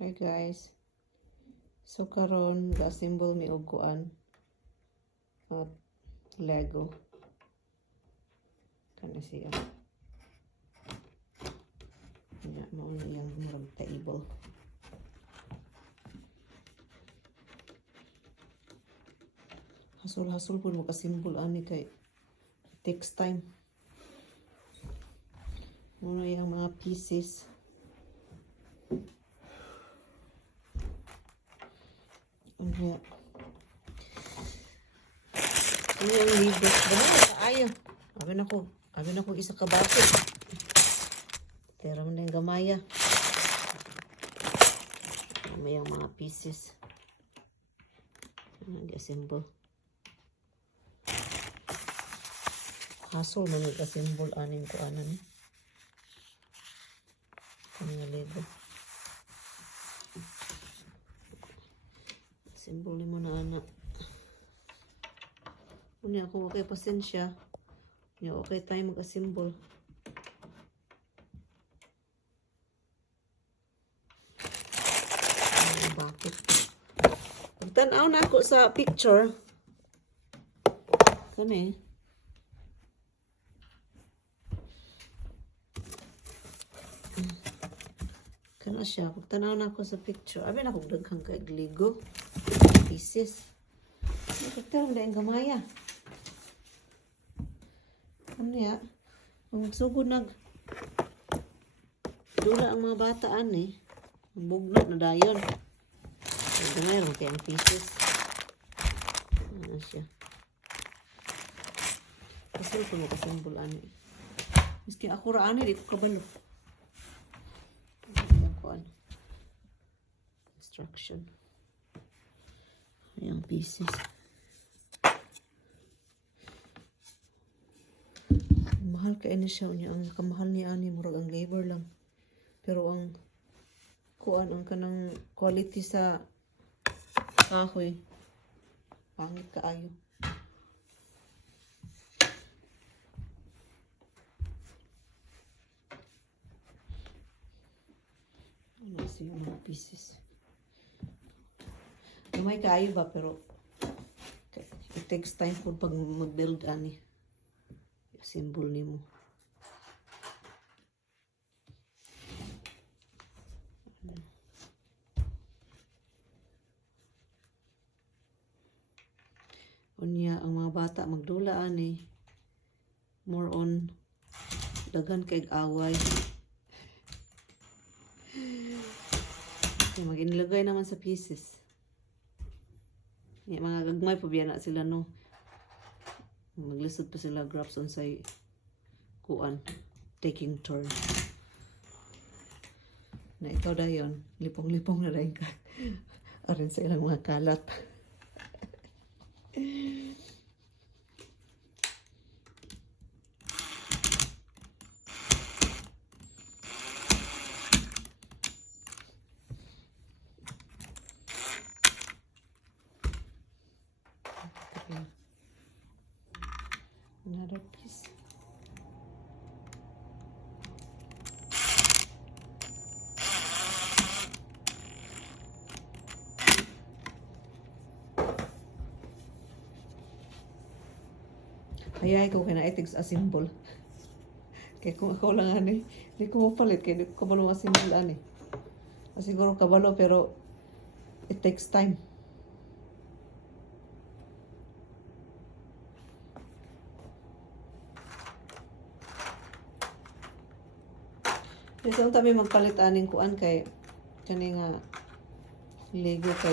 Hi guys. So karon ga-assemble mi og kuan at Lego. Kana siya. Nya mo na yang murag table. Hasol-hasol pud mo ka-symbol ani kay takes time. Muna yung mga pieces. Ano yung libros? Banay, kaayo. Abi na ko isa ka bakit. Pero mo na yung gamaya. May yung mga pieces. Nag-assemble. Hasol man nag-assemble aning ko anan. Ang Lego. Assemble mo na anak. Unya kung okay pasensya. Unya okay tayo mag-assemble. Bakit? Pagtanaw na ako sa picture. Kani. Kana siya. Pagtanaw na ako sa picture. Abi na kong daghang kay Lego. Pieces. Pagtanaw na yung gamaya. Ano ya? Ang sugod dula ang mga bataan eh. Bugnot na dayon. Gamay mo kaya ang pieces. Ano siya? Kasi ko makasimbol ani. Miski ako ra ani di ko kabalo. Ayan ko ano. Instruction. Ayan pieces. Mahal ka ini siya unya ang kamahal ni ani murag ang labor lang. Pero ang kuan ang kanang quality sa kahoy pangit kaayo. Ano siya mga pieces. Gamay kaayo ba pero it takes time po pag mag-build ani. Symbol nimo. Unya ang mga bata magdula ani more on daghan kay away. Okay, mag-inilagay naman sa pieces. Mga gagmay pa biya na sila no. Maglisod pa sila graphs on say kuan taking turn. Na ikaw dayon, lipong-lipong na dayon ka. Arin sa ilang mga kalat. Another piece. Hayay ko kaya na sa symbol. Kaya kung ako lang ani, hindi ko mapalit kaya hindi ko kabalo nga symbol ani. Siguro kabalo pero it takes time. Kasi ang tabi magpalit aning kuan kay kani nga Lego kay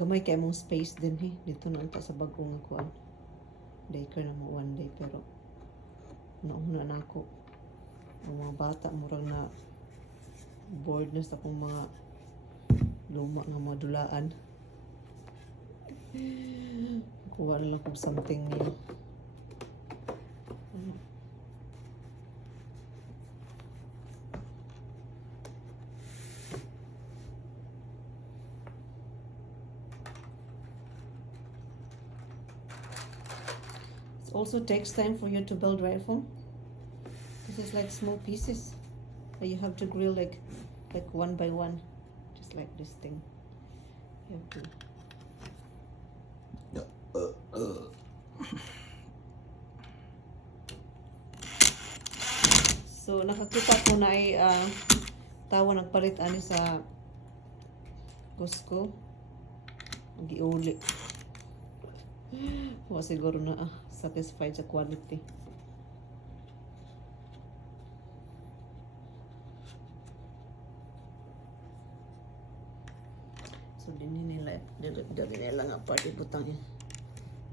gamay kay mong space din dito na ta sa bago nga kuan. Daycare na mo one day pero nauna na ako. Ang mga bata murag na bored na sa akong mga luma nga mga dulaan. Kuha na lang kung something new. Also takes time for you to build, right, phone? This is like small pieces that you have to grill like like one by one, just like this thing. You have to. So nakakita ko na ay tawa nagpalit ani sa Costco. Giuli. O siguro na satisfied sa quality. So din nila nga party butang yan.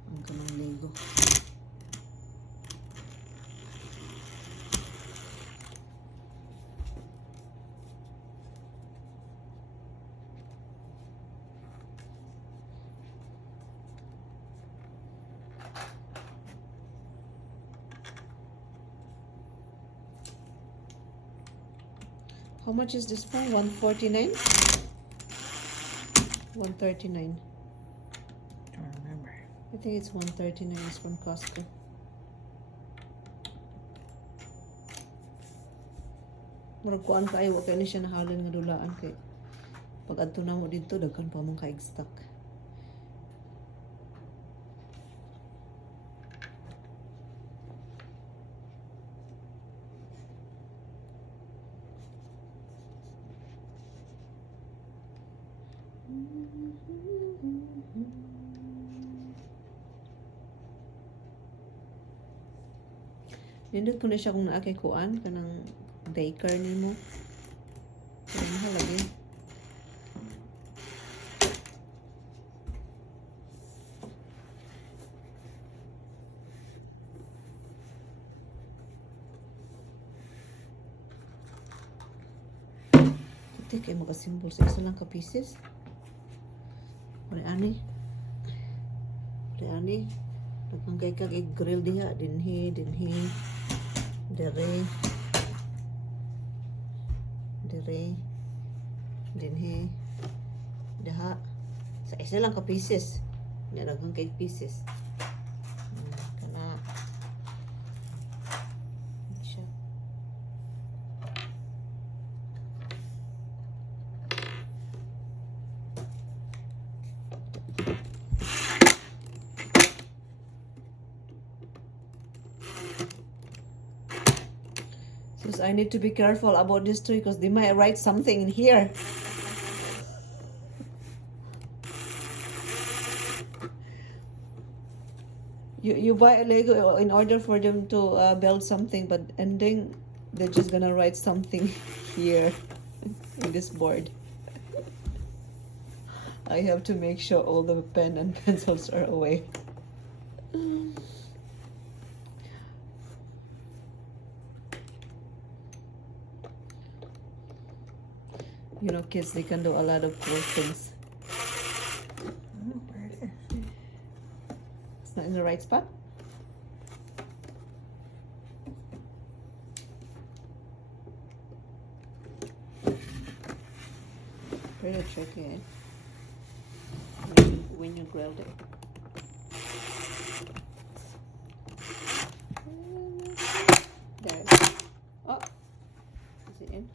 Ang kanang Lego. How much is this one? 149? 139. Don't remember. I think it's 139. It's from Costco. Murag kuan kaayo wa kay ni siya nahalin nga dulaan kay pag adto na mo dito daghan pa mong kaig stock. Nindot ko na siya kung naakay kuan kanang daycare nimo. Pero mahal lagi. Ito kay makasimbol sa isa lang ka pieces. Ore ani. Nagkang kay kag i-grill diha dinhi. Dere dinhi daha sa isa lang ka pieces nilagyan kay pieces kana siya. I need to be careful about this too because they might write something in here. You buy a Lego in order for them to build something, but ending they're just gonna write something here in this board. I have to make sure all the pen and pencils are away. You know, kids, they can do a lot of cool things. Where it is? It's not in the right spot? Pretty tricky, eh? When you grilled it. There. Oh! Is it in?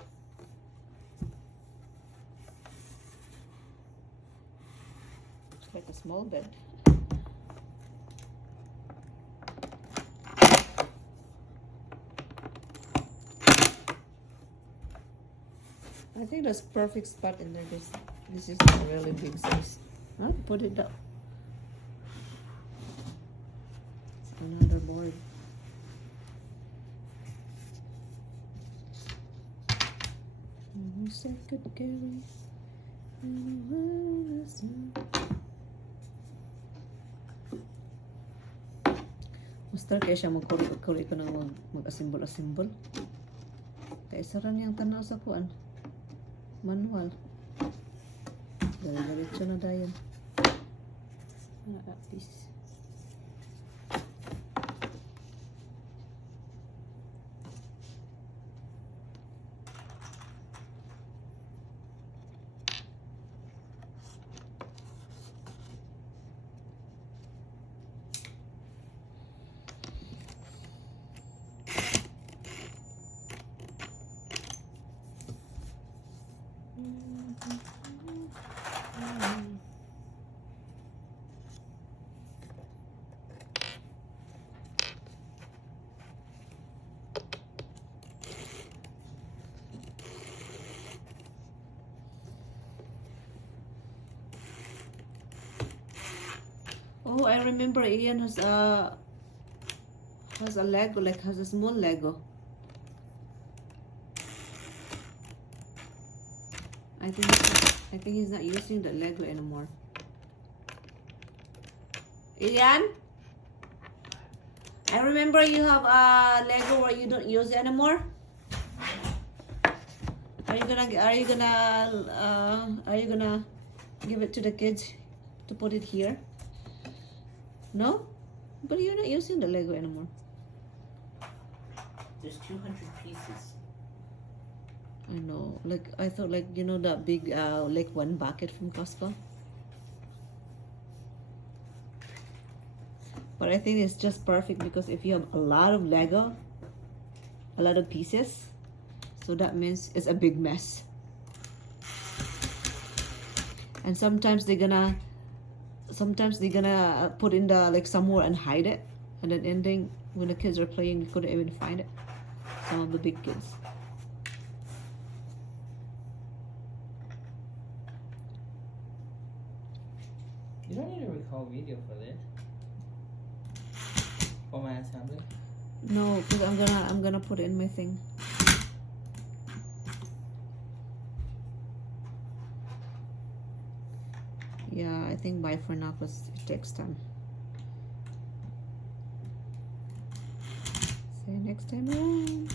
Like a small bed. I think that's perfect spot in there. This is a really big size. Huh? Put it up. It's another board. Wish I could carry. Musta kaya siya magkuri ko na mag-asimbol-asimbol. Kaya isa niyang tanaw sa kuan. Manual. Dari-diretso na dayan. At least. Oh, I remember Ian has a Lego, like has a small Lego. I think he's not using the Lego anymore. Ian, I remember you have a Lego where you don't use it anymore. Are you gonna give it to the kids to put it here? No, but you're not using the Lego anymore. There's 200 pieces. I know, like I thought, like you know that big like one bucket from Costco. But I think it's just perfect because if you have a lot of Lego, a lot of pieces, so that means it's a big mess. And sometimes they're gonna put in the like somewhere and hide it, and then ending when the kids are playing, you couldn't even find it. Some of the big kids. You don't need to record video for this. For my assembly. No, because I'm gonna put it in my thing. Yeah, I think bye for now because it takes time. See you next time around.